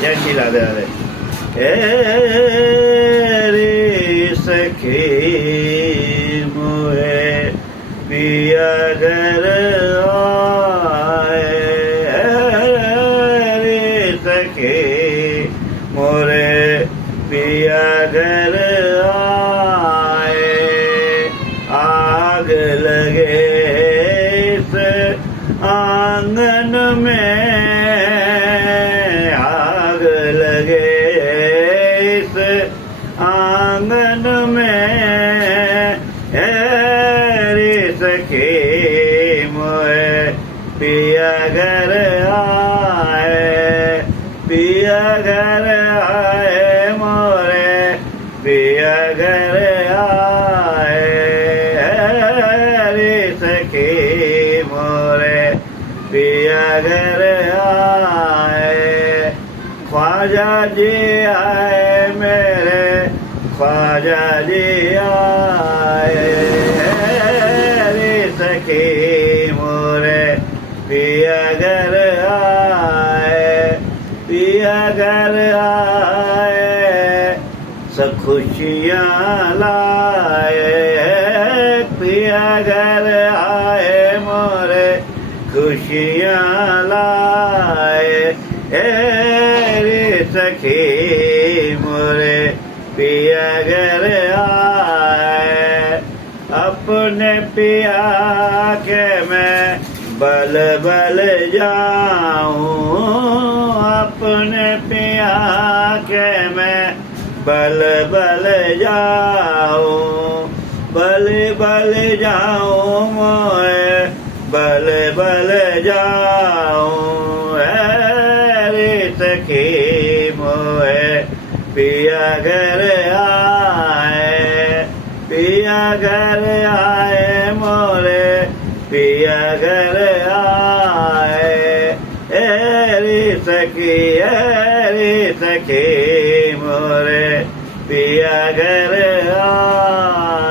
जय श्री राधे राधे। रे सखी मोहे पिया घर आए, रे सखी मोरे पिया घर आए। आग लगे इस आंगन में, आग लगे इस आंगन में, रे सखी मोए पिया घर आए, पिया घर आए मोरे पिया घर आए, रे सखी मोरे पिया घर आए। ख्वाजा जी आए मेरे ख्वाजा जी आए, रे सखी मोरे पिया घर आए, पिया घर आए। सब खुशियाँ लाए, पिया घर आए मोरे खुशियाँ लाए, रे सखी मोरे पिया घर आए। अपने पिया के मैं बल बल जाऊं, अपने पिया के मैं बल बल जाऊं, बल बल जाऊं मोए बल बल जाऊं, रे सखी मोए पिया घर आए, पिया घर आए मोरे पिया घर आए, रे सखी मोरे पिया घर आए।